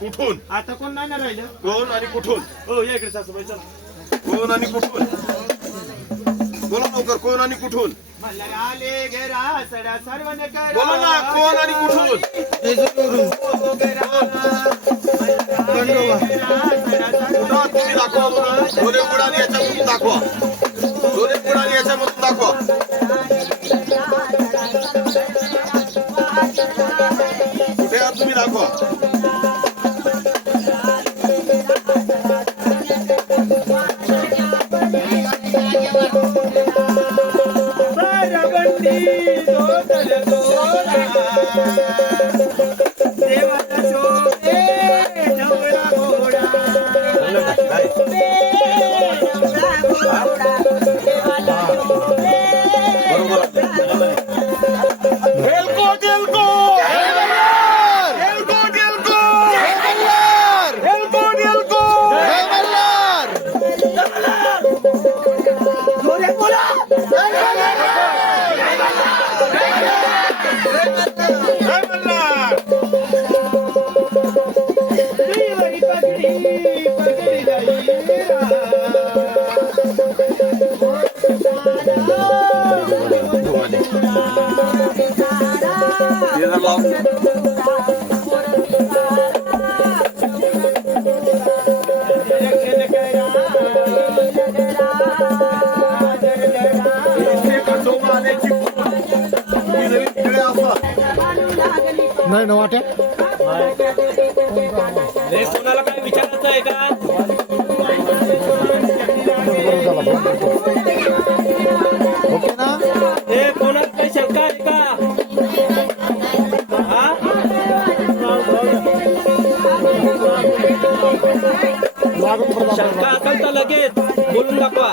कुठून आता कोण नाही ना राहिलं. कोण आणि कुठून? हो या इकडे सासूबाई चला. कोण आणि कुठून? बोला लवकर, कोण आणि कुठून? मल्हार आले गेरा सडा सर्वने करा. बोला ना, कोण आणि कुठून? तुम्ही दाखवा, दोरे बुडाने याच्यामधून दाखवा, दोरे बुडाने याच्यामधून दाखवा. कुठे आहात तुम्ही? दाखवा. नाही ना वाट्या कोणाला काय विचारायचं आहे का? ओके ना. हे कोणाला काही शंका आहे का? हा? शंका असेल तर लगेच बोलून दाखवा.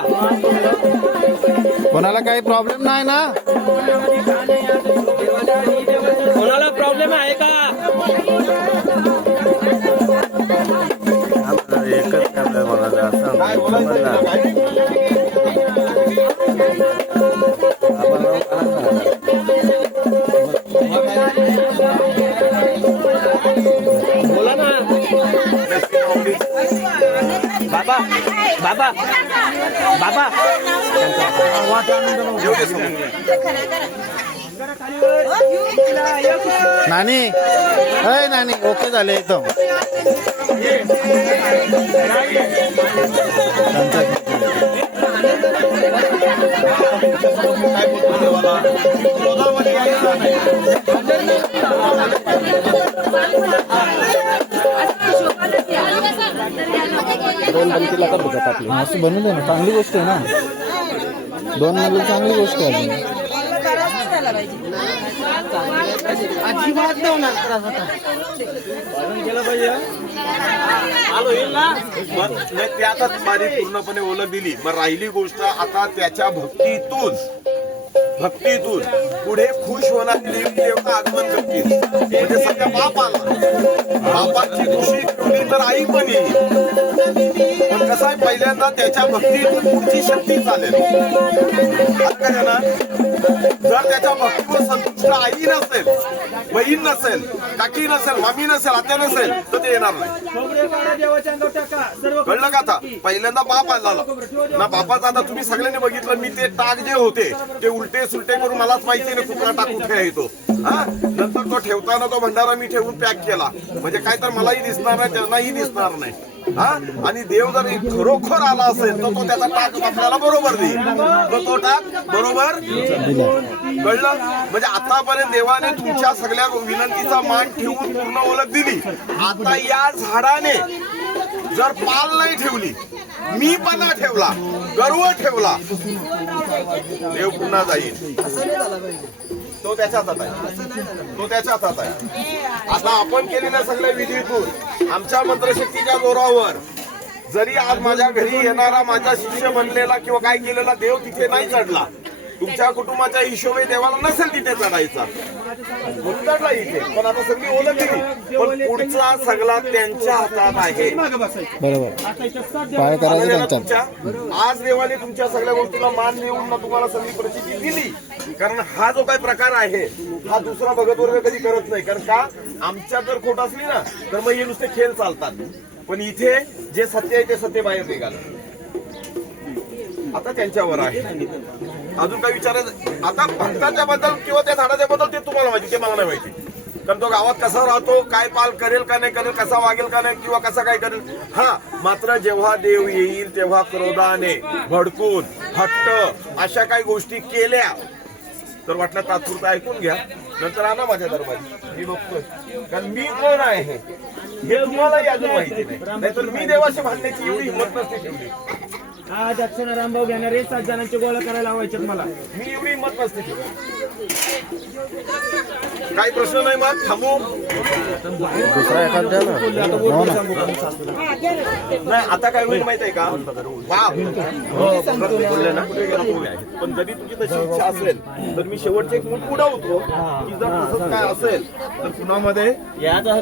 कोणाला काही प्रॉब्लेम नाही ना? कोणाला प्रॉब्लेम आहे का? बोला ना. बाबा बाबा बाबा नानी, अय नानी, ओके झाले एकदम. दोन बनतीला का बघत आपली असं बनवून दे ना, चांगली गोष्ट आहे ना. दोन म्हणजे चांगली गोष्ट आहे. अजिबात नाही होणार त्रास आता. केला पाहिजे. आलो येईल ना. नाही, ते आता माझी पूर्णपणे ओळख दिली. मग राहिली गोष्ट आता त्याच्या भक्तीतून पुढे खुश होणारी देवी देवता आगमन करतील. म्हणजे सध्या बाप आला, बापाची खुशी ठेवली तर आई पण येईल. पण कसं आहे पहिल्यांदा त्याच्या भक्तीतून पुढची शक्ती चालेल. आता काय ना, जर त्याच्या भक्तीवर संतुष्ट आई नसेल, बहीण नसेल, काकी नसेल, मामी नसेल, आत्या नसेल तर ते येणार नाही. कळलं का? आता पहिल्यांदा बाप आला ना, बापाचा आता तुम्ही सगळ्यांनी बघितलं, मी ते टाक जे होते ते उलटे सुलटे करून मलाच माहिती नाही कुठला टाक कुठे येतो. हा, नंतर तो ठेवताना तो भंडारा मी ठेवून पॅक केला, म्हणजे काय तर मलाही दिसणार नाही, त्यांनाही दिसणार नाही. हा, आणि देव जर खरोखर आला असेल तर तो त्याचा टाक आपल्याला बरोबर देईल, तो टाक बरोबर. कळलं? म्हणजे आतापर्यंत देवाने तुमच्या सगळ्या विनंतीचा मान ठेवून पूर्ण ओळख दिली. आता या झाडाने जर पाल नाही ठेवली, मी पणा ठेवला, गर्व ठेवला, देव पुन्हा जाईल. तो त्याच्या हातात आहे, तो त्याच्या हातात आहे. आता आपण केलेल्या सगळ्या विधीतून आमच्या मंत्रशक्तीच्या जोरावर जरी आज माझ्या घरी येणारा माझा शिष्य बनलेला किंवा काय केलेला देव तिथे नाही चढला, तुमच्या कुटुंबाच्या हिशोबे देवाला नसेल तिथे चढायचा, चढला इथे, पण आता सगळी ओळख दिली, पण पुढचा सगळा त्यांच्या हातात आहे. बरोबर, पाय करायचं त्यांच्या. आज देवाने तुमच्या सगळ्या गोष्टीला मान देऊन तुम्हाला सगळी प्रसिद्धी दिली. कारण हा जो काही प्रकार आहे हा दुसरा भगत वर्ग कधी करत नाही. कारण का, आमच्या जर खोट असली ना तर मग हे नुसते खेळ चालतात, पण इथे जे सत्य आहे ते सत्य बाहेर निघालं. आता त्यांच्यावर आहे. अजून काय विचारायचं? आता भक्ताच्या बद्दल किंवा त्या झाडाच्या बद्दल ते तुम्हाला माहिती, ते मला नाही माहिती. कारण तो गावात कसा राहतो, काय पाल करेल का नाही करेल, कसा वागेल का नाही किंवा कसा काय करेल. हा, मात्र जेव्हा देव येईल तेव्हा क्रोधाने भडकून हट्ट अशा काही गोष्टी केल्या तर वाटलं तात्पुरतं ऐकून घ्या, नंतर आणा माझ्या दरबारी, मी बघतोय. कारण मी कोण आहे हे तुम्हालाही अजून माहिती नाही, नाहीतर मी देवाशी भांडण्याची एवढी हिंमत नसते ठेवली. आज अक्षर रामभाऊ घेणारे 7 जणांचे गोळा करायला लावायचे मला, मी एवढी हिंमत नसते ठेवली. काही प्रश्न नाही, मग थांबू. दुसरा एखादा नाही, आता काय होईल माहित आहे का, बोलले ना, पण जरी तुझी तशी इच्छा असेल तर मी शेवटचे एक मूठ उडवतो की जर तसंच काय असेल तर पुण्यामध्ये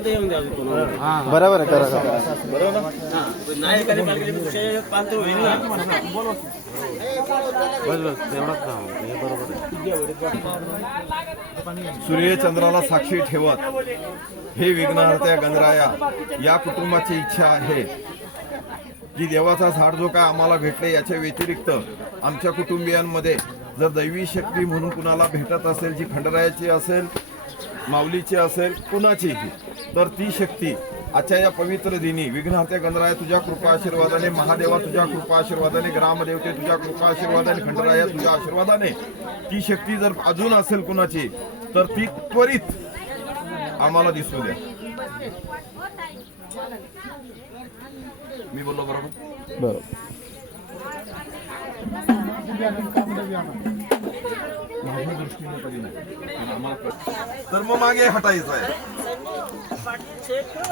येऊन द्यावं. बरोबर आहे, करा. बरोबर नाही सूर्य चंद्राला साक्षी ठेवत हे विघ्नहर्त्या गणराया या कुटुंबाची इच्छा आहे की देवाचा झाड जो काय आम्हाला भेटले याच्या व्यतिरिक्त आमच्या कुटुंबियांमध्ये जर दैवी शक्ती म्हणून कुणाला भेटत असेल, जी खंडरायाची असेल, माऊलीची असेल, कुणाचीही, तर ती शक्ती आजच्या या पवित्र दिनी विघ्नहर्त्या गणराया तुझ्या कृपा आशीर्वादाने, महादेवा तुझ्या कृपा आशीर्वादाने, ग्रामदेवते तुझ्या कृपा आशीर्वादाने, खंडराया तुझ्या आशीर्वादाने ती शक्ती जर अजून असेल कुणाची तर ती त्वरित आम्हाला दिसू द्या. मी बोललो बरोबर? बरोबर. तर मग मागे हटायचं आहे.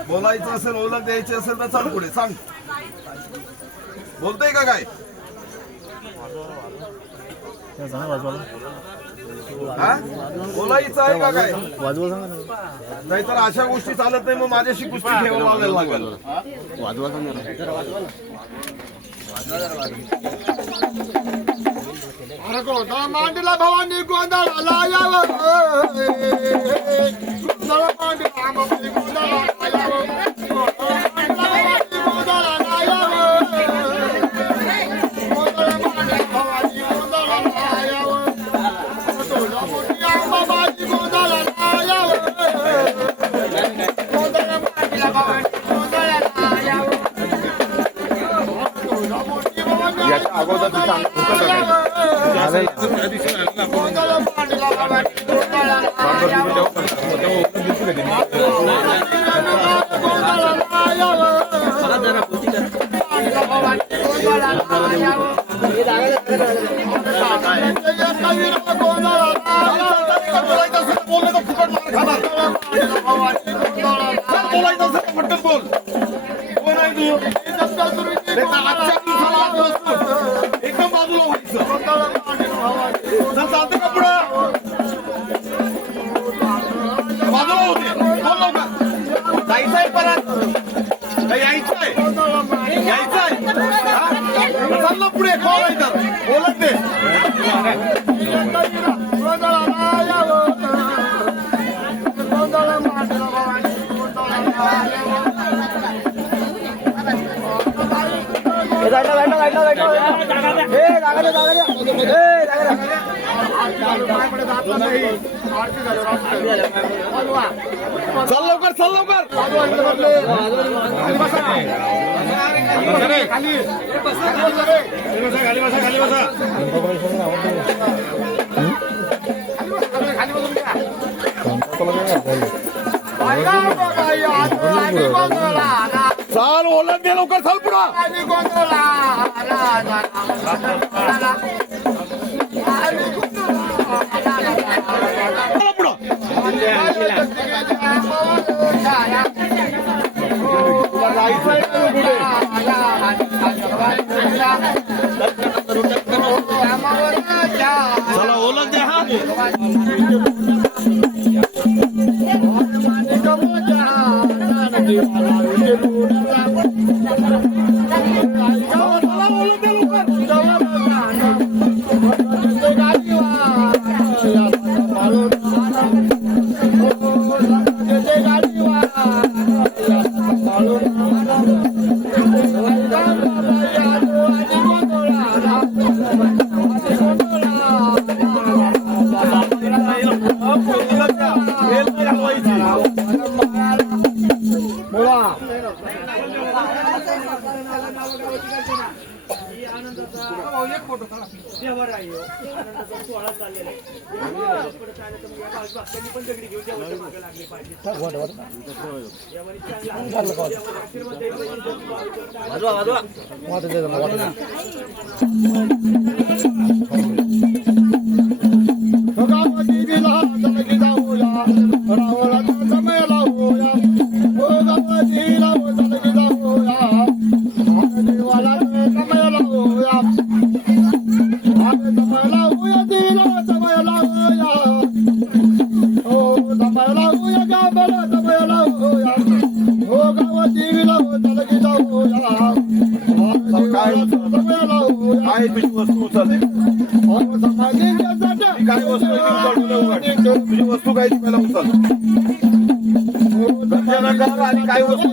बोलायचं असेल, ओळख द्यायची असेल तर चाल पुढे सांग. बोलतोय का काय? हा? बोलायचं आहे का काय? नाहीतर अशा गोष्टी चालत नाही, मग माझ्याशी कुस्ती ठेवायला लागेल. मांडला भवानी गोंधळाला यावं, गोंधळ मांडला भवानी गोंधळाला यावं, गोंधळाला यावं, गोंधळ मांडला भवानी गोंधळाला यावं, तुझा मोठी आंबाबाई गोंधळाला यावं, गोंधळ मांडला भवानी गोंधळाला यावं, तुझा मोठी भवानी याच्या अगोदर तू सांग होतं का काय? एकदम बाजूला व्हायचं. चालतं का पुढं? बाजूला होते. बोल लवकर. जायचंय परत. यायचंय. पुढे कॉल आहे तर बोलत दे गोंधळाला यावं गोंधळ मांडला भवानी गोंधळाला यावं चल लवकर चल लवकर चाल ओलट दे लवकर चल पुढं चला ओलट दे हा काय तुझी वस्तू उचल काय वस्तू तुझी वस्तू काय मला उचल आणि काय वस्तू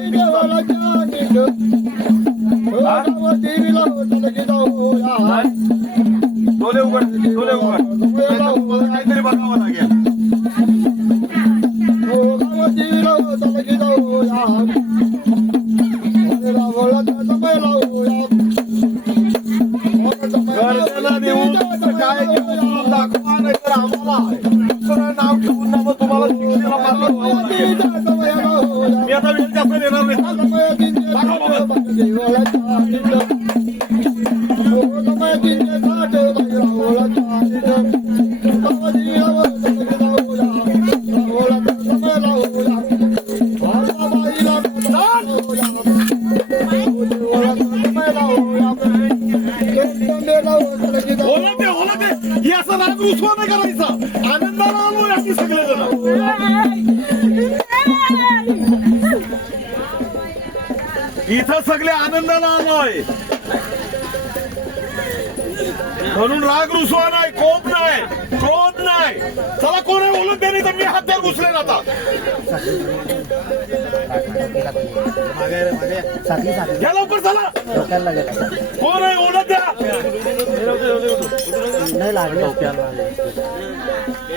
डोले उघड डोले उघड काहीतरी बघावं लागेल गरजेला देऊन काय देऊन दाखवा नाही तर आम्हाला दुसरं नाव ठेवून ना मग तुम्हाला शिक्षेला पाठवावं लागेल. मी आता वेळ जास्त देणार हे असं राग रुसवा नाही करायचा. आनंदाला आलोय आम्ही सगळेजण. इथं सगळे आनंदाला आलोय म्हणून राग रुसवा नाही, कोप नाही, क्रोध नाही. चला कोण आहे बोलून द्या नाही तर मी हातदार घुसले आता. या लवकर चला. कोण आहे ओळख द्या.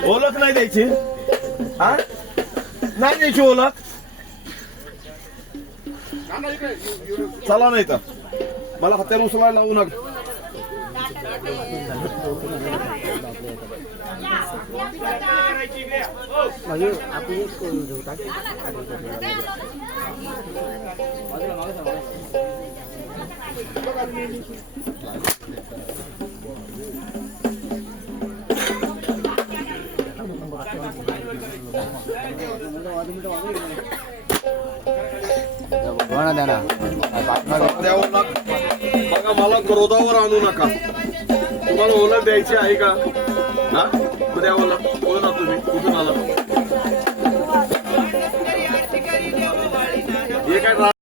ओळख नाही द्यायची. हा नाही द्यायची ओळख. चला नाही तर मला हत्यार उचलायला लावू नका. बघा मला क्रोधावर आणू नका. तुम्हाला ओळख द्यायची आहे का? हा द्यावं बोला तुम्ही कुठून आला. हे काय